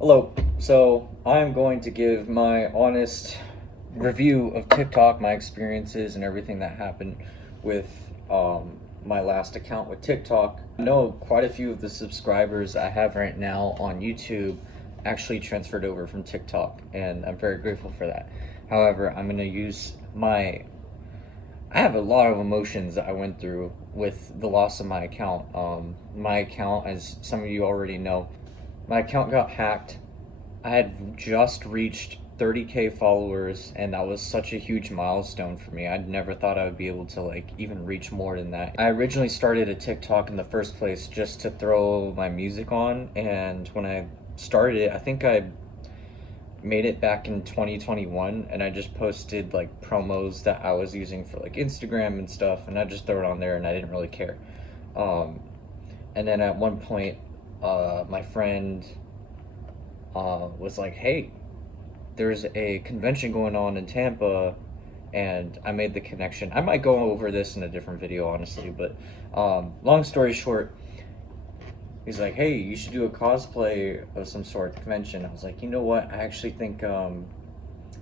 Hello. So I'm going to give my honest review of TikTok, my experiences, and everything that happened with my last account with TikTok. I know quite a few of the subscribers I have right now on YouTube actually transferred over from TikTok, and I'm very grateful for that. However, I'm going to use my I have a lot of emotions that I went through with the loss of my account. My account, as some of you already know, my account got hacked. I had just reached 30K followers, and that was such a huge milestone for me. I'd never thought I would be able to like even reach more than that. I originally started a TikTok in the first place just to throw my music on, and when I started it, I think I made it back in 2021, and I just posted like promos that I was using for like Instagram and stuff, and I just throw it on there, and I didn't really care. Um, and then at one point, my friend was like, "Hey, there's a convention going on in Tampa," and I made the connection. I might go over this in a different video, honestly, but long story short, he's like, "Hey, you should do a cosplay of some sort at the convention." I was like, "You know what? I actually think I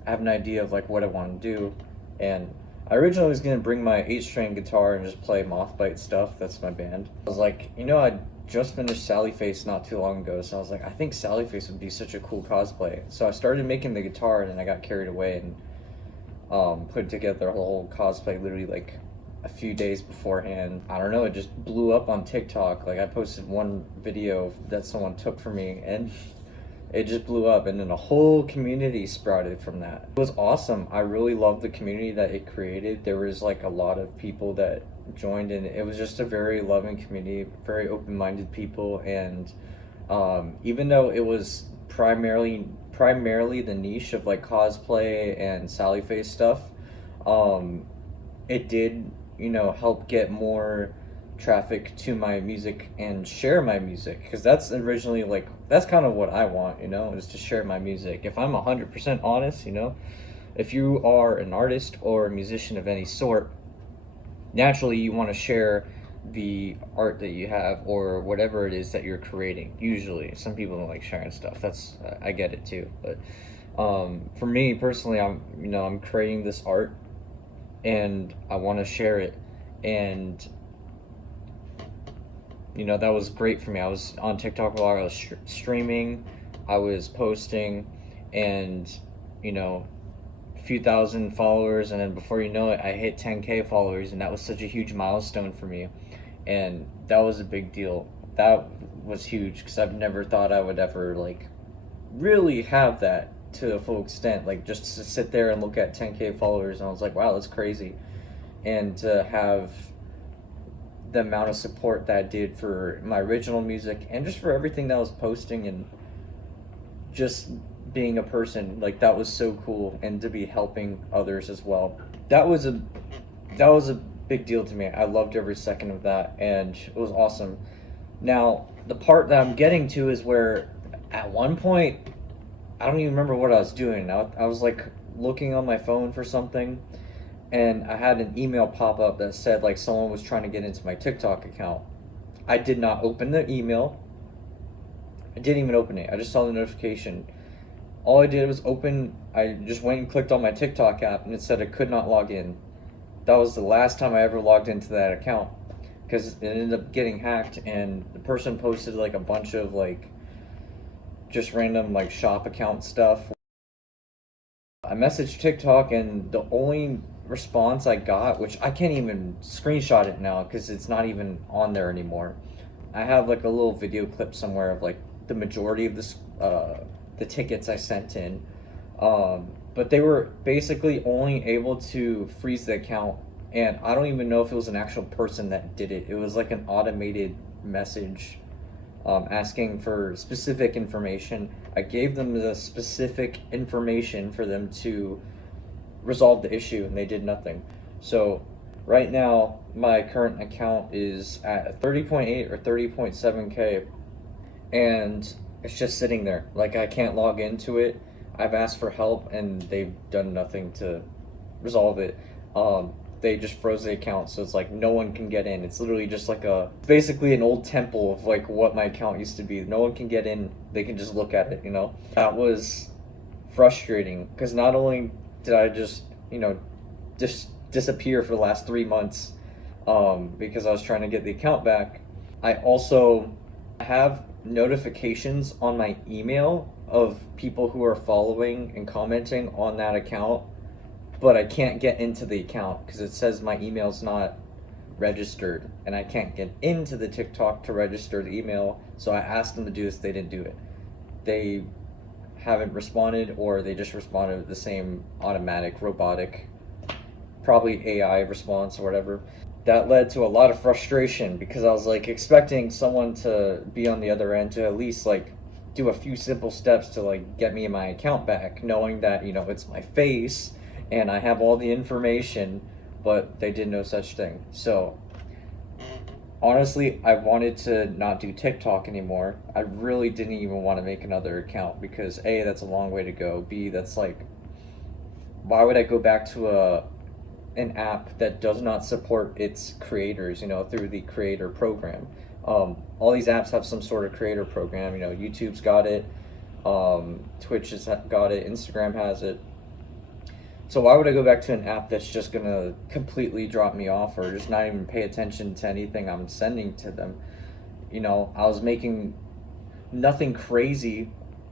have an idea of like what I want to do," and I originally was gonna bring my eight-string guitar and just play Mothbite stuff. That's my band. I was like, I just finished Sally Face not too long ago, so I was like, I think Sally Face would be such a cool cosplay. So I started making the guitar, and then I got carried away and put together a whole cosplay literally like a few days beforehand. I don't know, it just blew up on TikTok. Like I posted one video that someone took for me, and it just blew up, and then a whole community sprouted from that. It was awesome. I really loved the community that it created. There was like a lot of people that joined, and it was just a very loving community, very open-minded people. And even though it was primarily the niche of like cosplay and Sally Face stuff, um, it did, help get more traffic to my music and share my music, because that's originally like that's kind of what I want, is to share my music. If I'm 100% honest, if you are an artist or a musician of any sort, naturally you want to share the art that you have or whatever it is that you're creating. Usually some people don't like sharing stuff. That's I get it too, but for me personally, I'm creating this art, and I want to share it. And that was great for me. I was on TikTok a lot. I was streaming, I was posting, and a few thousand followers, and then before you know it, I hit 10K followers, and that was such a huge milestone for me, and that was a big deal. That was huge because I've never thought I would ever like really have that to a full extent. Like just to sit there and look at 10K followers, and I was like, wow, that's crazy. And to have the amount of support that I did for my original music and just for everything that I was posting, and just being a person, like that was so cool, and to be helping others as well. That was a big deal to me. I loved every second of that, and it was awesome. Now, the part that I'm getting to is where at one point I don't even remember what I was doing. I was like looking on my phone for something, and I had an email pop up that said like someone was trying to get into my TikTok account. I did not open the email. I didn't even open it. I just saw the notification. All I did was I just went and clicked on my TikTok app, and it said I could not log in. That was the last time I ever logged into that account, because it ended up getting hacked, and the person posted like a bunch of like just random like shop account stuff. I messaged TikTok, and the only response I got, which I can't even screenshot it now because it's not even on there anymore. I have like a little video clip somewhere of like the majority of the tickets I sent in, but they were basically only able to freeze the account, and I don't even know if it was an actual person that did it. It was like an automated message asking for specific information. I gave them the specific information for them to resolve the issue, and they did nothing. So right now, my current account is at 30.8 or 30.7K, and it's just sitting there. Like, I can't log into it. I've asked for help, and they've done nothing to resolve it. they just froze the account, so it's like no one can get in. It's literally just like basically an old temple of like what my account used to be. No one can get in. They can just look at it, you know? That was frustrating because not only did I just, just disappear for the last 3 months because I was trying to get the account back, I also have notifications on my email of people who are following and commenting on that account, but I can't get into the account because it says my email's not registered and I can't get into the TikTok to register the email. So I asked them to do this, they didn't do it. They haven't responded, or they just responded with the same automatic, robotic, probably AI response or whatever. That led to a lot of frustration because I was like expecting someone to be on the other end to at least like do a few simple steps to like get me my account back, knowing that, it's my face and I have all the information, but they did no such thing. So honestly, I wanted to not do TikTok anymore. I really didn't even want to make another account because A, that's a long way to go. B, that's like, why would I go back to an app that does not support its creators, through the creator program? All these apps have some sort of creator program. YouTube's got it, Twitch has got it, Instagram has it. So why would I go back to an app that's just gonna completely drop me off or just not even pay attention to anything I'm sending to them? I was making nothing crazy,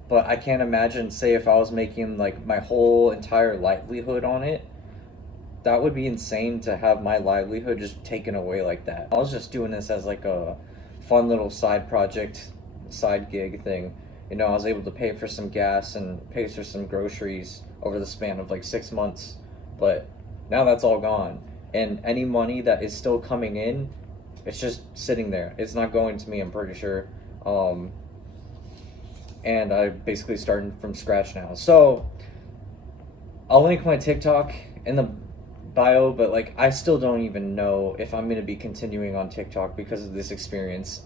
but I can't imagine, say, if I was making like my whole entire livelihood on it. That would be insane to have my livelihood just taken away like that. I was just doing this as like a fun little side project, side gig thing. I was able to pay for some gas and pay for some groceries over the span of like 6 months. But now that's all gone. And any money that is still coming in, it's just sitting there. It's not going to me, I'm pretty sure. And I basically started from scratch now. So I'll link my TikTok in the bio, but like I still don't even know if I'm going to be continuing on TikTok because of this experience.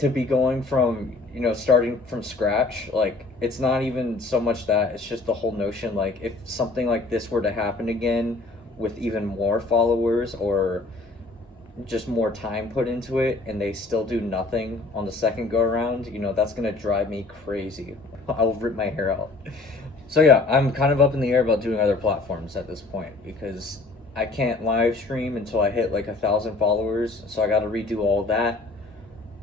To be going from, starting from scratch, like it's not even so much that, it's just the whole notion, like if something like this were to happen again with even more followers or just more time put into it and they still do nothing on the second go around, that's gonna drive me crazy. I'll rip my hair out. So yeah, I'm kind of up in the air about doing other platforms at this point because I can't live stream until I hit like 1,000 followers, so I gotta redo all that.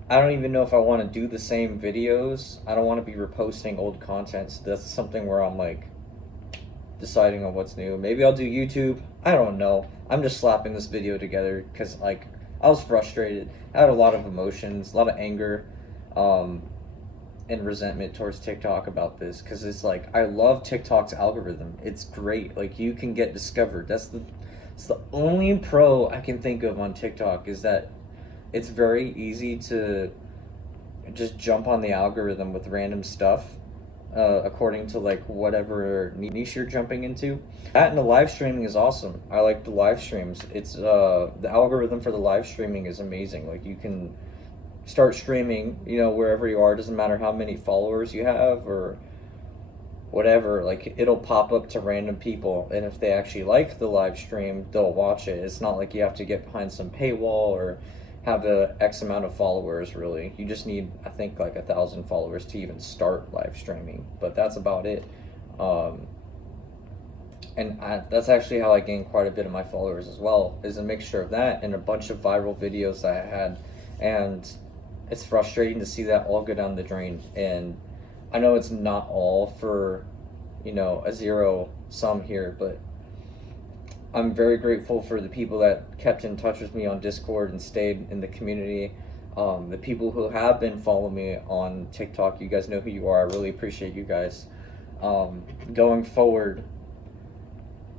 I don't even know if I want to do the same videos. I don't want to be reposting old content. So that's something where I'm like deciding on what's new. Maybe I'll do YouTube. I don't know. I'm just slapping this video together because like I was frustrated. I had a lot of emotions, a lot of anger, and resentment towards TikTok about this because it's like I love TikTok's algorithm. It's great. Like you can get discovered. It's the only pro I can think of on TikTok is that it's very easy to just jump on the algorithm with random stuff according to like whatever niche you're jumping into. That and the live streaming is awesome. I like the live streams. It's the algorithm for the live streaming is amazing. Like you can start streaming, wherever you are. It doesn't matter how many followers you have or whatever, like it'll pop up to random people, and if they actually like the live stream, they'll watch it. It's not like you have to get behind some paywall or have a X amount of followers. Really, you just need, I think, like 1,000 followers to even start live streaming, but that's about it. That's actually how I gained quite a bit of my followers as well, is a mixture of that and a bunch of viral videos that I had. And it's frustrating to see that all go down the drain. And I know it's not all for, a zero sum here, but I'm very grateful for the people that kept in touch with me on Discord and stayed in the community. The people who have been following me on TikTok, you guys know who you are. I really appreciate you guys. Going forward,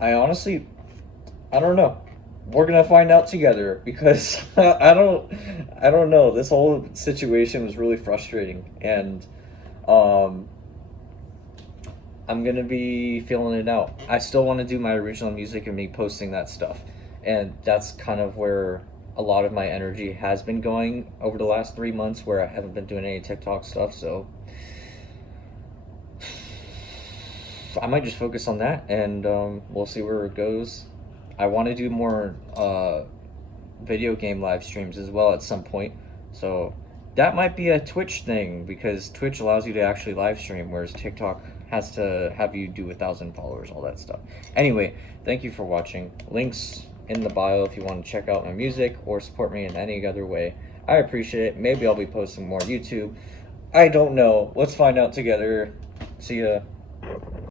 I don't know. We're gonna find out together because I don't know. This whole situation was really frustrating, and I'm gonna be feeling it out. I still want to do my original music and be posting that stuff, and that's kind of where a lot of my energy has been going over the last 3 months, where I haven't been doing any TikTok stuff. So I might just focus on that, and we'll see where it goes. I want to do more video game live streams as well at some point. So that might be a Twitch thing, because Twitch allows you to actually live stream, whereas TikTok has to have you do 1,000 followers, all that stuff. Anyway, thank you for watching. Links in the bio if you want to check out my music or support me in any other way. I appreciate it. Maybe I'll be posting more YouTube. I don't know. Let's find out together. See ya.